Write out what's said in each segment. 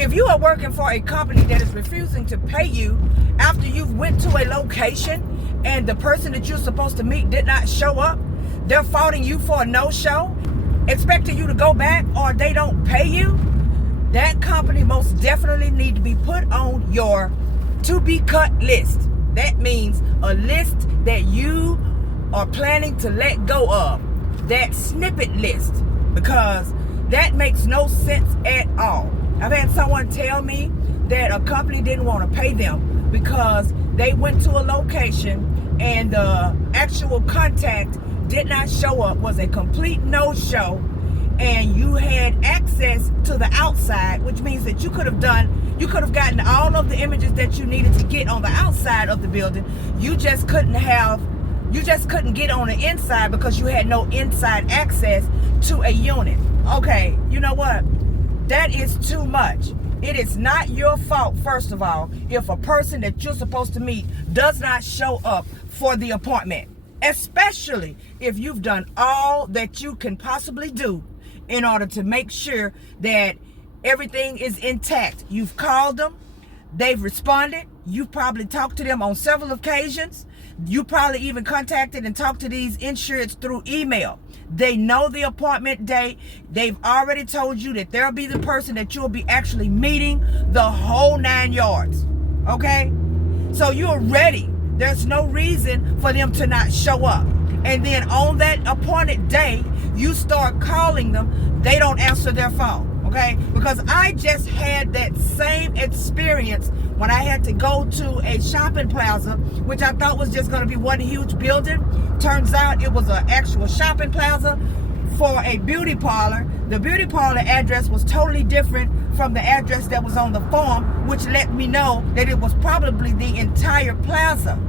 If you are working for a company that is refusing to pay you after you've went to a location and the person that you're supposed to meet did not show up, they're faulting you for a no-show, expecting you to go back, or they don't pay you, that company most definitely need to be put on your to-be-cut list. That means a list that you are planning to let go of. That snippet list, because that makes no sense at all. I've had someone tell me that a company didn't want to pay them because they went to a location and the actual contact did not show up, was a complete no-show, and you had access to the outside, which means that you could have gotten all of the images that you needed to get on the outside of the building. You just couldn't get on the inside because you had no inside access to a unit. Okay, you know what? That is too much. It is not your fault, first of all, if a person that you're supposed to meet does not show up for the appointment, especially if you've done all that you can possibly do in order to make sure that everything is intact. You've called them, they've responded, you've probably talked to them on several occasions, you probably even contacted and talked to these insureds through email. They know the appointment date. They've already told you that they'll be the person that you'll be actually meeting, the whole 9 yards. Okay? So you're ready. There's no reason for them to not show up. And then on that appointed day, you start calling them, they don't answer their phone. Okay? Because I just had that same experience when I had to go to a shopping plaza, which I thought was just going to be one huge building. Turns out it was an actual shopping plaza for a beauty parlor. The beauty parlor address was totally different from the address that was on the form, which let me know that it was probably the entire plaza.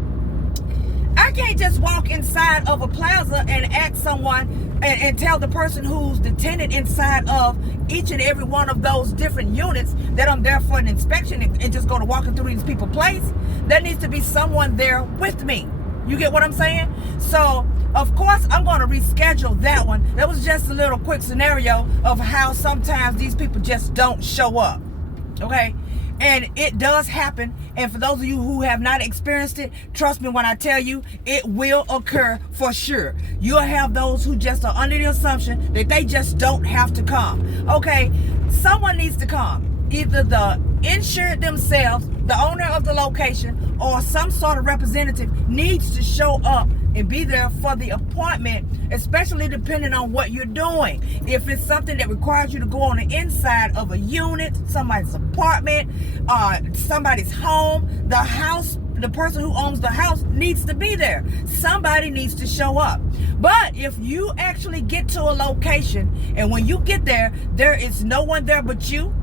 I can't just walk inside of a plaza and ask someone and tell the person who's the tenant inside of each and every one of those different units that I'm there for an inspection and just go to walking through these people's place. There needs to be someone there with me. You get what I'm saying? So, of course, I'm going to reschedule that one. That was just a little quick scenario of how sometimes these people just don't show up. Okay? And it does happen. And for those of you who have not experienced it, trust me when I tell you, it will occur for sure. You'll have those who just are under the assumption that they just don't have to come. Okay, someone needs to come. Either the insured themselves, the owner of the location, or some sort of representative needs to show up and be there for the appointment, especially depending on what you're doing. If it's something that requires you to go on the inside of a unit, somebody's apartment, somebody's home, the house, the person who owns the house needs to be there. Somebody needs to show up. But if you actually get to a location and when you get there, there is no one there but you,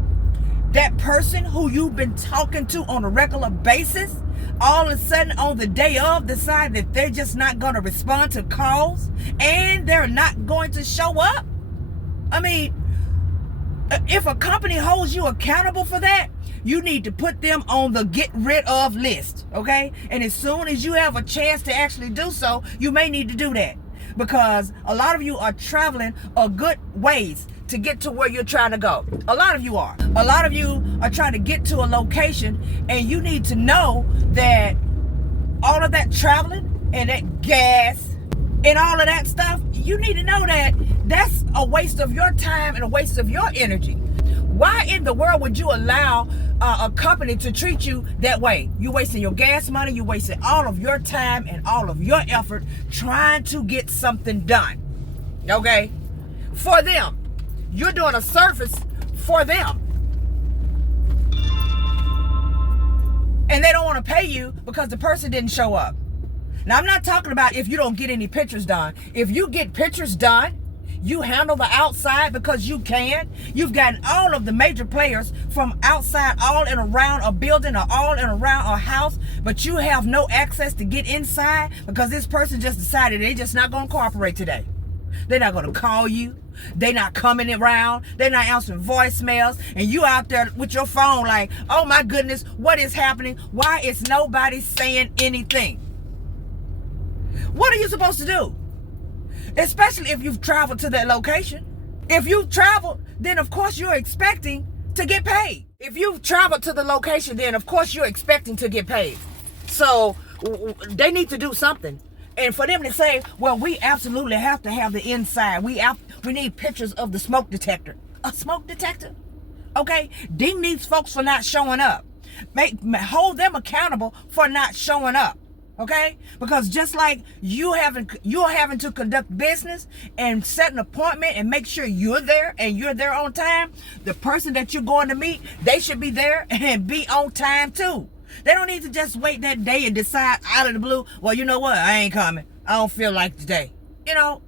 that person who you've been talking to on a regular basis, all of a sudden on the day of decide that they're just not going to respond to calls and they're not going to show up. I mean, if a company holds you accountable for that, you need to put them on the get rid of list, okay? And as soon as you have a chance to actually do so, you may need to do that, because a lot of you are traveling a good ways to get to where you're trying to go. A lot of you are. A lot of you are trying to get to a location, and you need to know that all of that traveling and that gas and all of that stuff, you need to know that that's a waste of your time and a waste of your energy. Why in the world would you allow a company to treat you that way? You're wasting your gas money, you're wasting all of your time and all of your effort trying to get something done, okay? For them. You're doing a service for them. And they don't want to pay you because the person didn't show up. Now, I'm not talking about if you don't get any pictures done. If you get pictures done, you handle the outside because you can. You've gotten all of the major players from outside all and around a building or all and around a house, but you have no access to get inside because this person just decided they're just not going to cooperate today. They're not going to call you. They're not coming around. They're not answering voicemails. And you out there with your phone like, oh my goodness, what is happening? Why is nobody saying anything? What are you supposed to do? Especially if you've traveled to that location. If you've traveled, then of course you're expecting to get paid. If you've traveled to the location, then of course you're expecting to get paid. So they need to do something. And for them to say, well, we absolutely have to have the inside. We need pictures of the smoke detector. A smoke detector? Okay? Ding these folks for not showing up. Hold them accountable for not showing up. Okay? Because just like you're having to conduct business and set an appointment and make sure you're there and you're there on time, the person that you're going to meet, they should be there and be on time too. They don't need to just wait that day and decide out of the blue, well, you know what, I ain't coming. I don't feel like today. You know,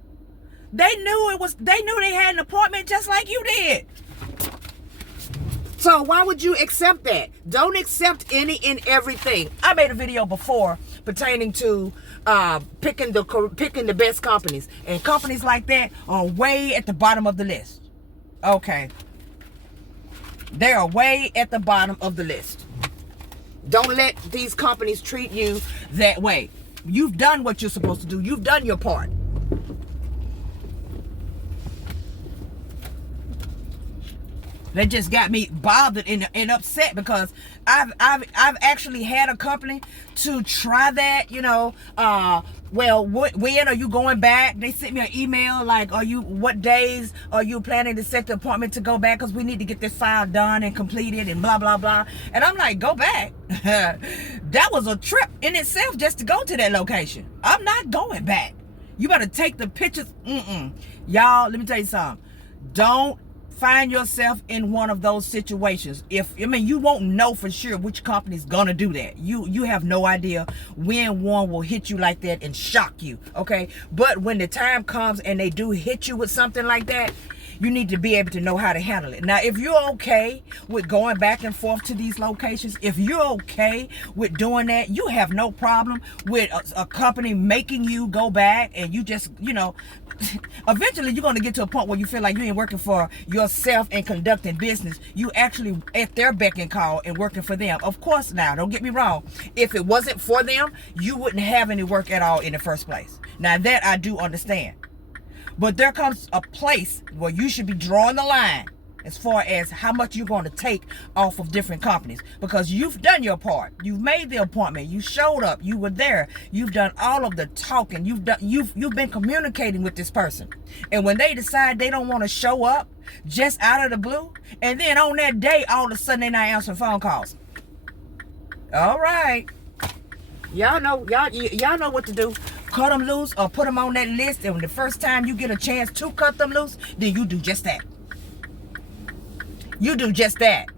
they knew they had an appointment just like you did. So why would you accept that? Don't accept any and everything. I made a video before pertaining to picking the best companies. And companies like that are way at the bottom of the list. Okay. They are way at the bottom of the list. Don't let these companies treat you that way. You've done what you're supposed to do. You've done your part. That just got me bothered and upset because I've actually had a company to try that, you know. Well, when are you going back? They sent me an email like, what days are you planning to set the appointment to go back? Because we need to get this file done and completed and blah, blah, blah. And I'm like, go back? That was a trip in itself just to go to that location. I'm not going back. You better take the pictures. Y'all, let me tell you something. Don't find yourself in one of those situations. You won't know for sure which company's gonna do that. You have no idea when one will hit you like that and shock you, okay? But when the time comes and they do hit you with something like that, you need to be able to know how to handle it. Now, if you're okay with going back and forth to these locations, if you're okay with doing that, you have no problem with a company making you go back and you just, eventually you're going to get to a point where you feel like you ain't working for yourself and conducting business. You actually at their beck and call and working for them. Of course, now, don't get me wrong. If it wasn't for them, you wouldn't have any work at all in the first place. Now, that I do understand. But there comes a place where you should be drawing the line as far as how much you're going to take off of different companies, because you've done your part. You've made the appointment. You showed up. You were there. You've done all of the talking. You've been communicating with this person. And when they decide they don't want to show up just out of the blue, and then on that day, all of a sudden they're not answering phone calls. All right. Y'all know what to do. Cut them loose or put them on that list, and when the first time you get a chance to cut them loose, then you do just that. You do just that.